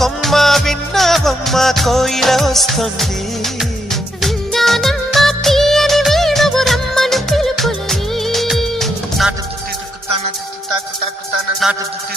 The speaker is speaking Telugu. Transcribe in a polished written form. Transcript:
కొమ్మ విన్నావమ్మ కోయిల వస్తుంది. విన్నానమ్మ తీయని వేణువు రమ్మను పిలుపులని. నాటు దుత్తి దుక్కుతాన దుత్తి తాకు తాకుతాన నాటు దుత్తి